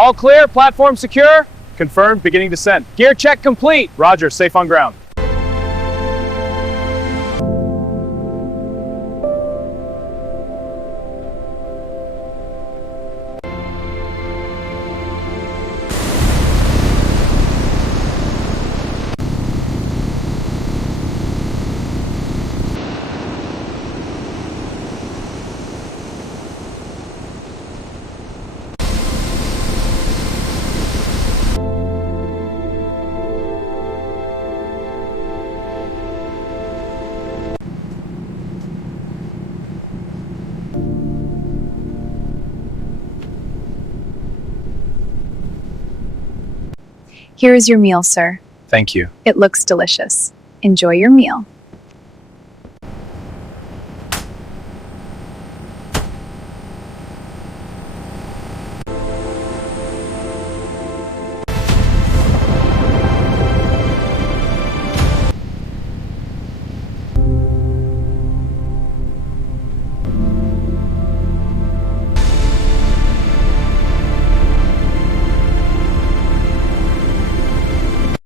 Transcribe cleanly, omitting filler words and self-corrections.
All clear, platform secure. Confirmed, beginning descent. Gear check complete. Roger, safe on ground. Here is your meal, sir. Thank you. It looks delicious. Enjoy your meal.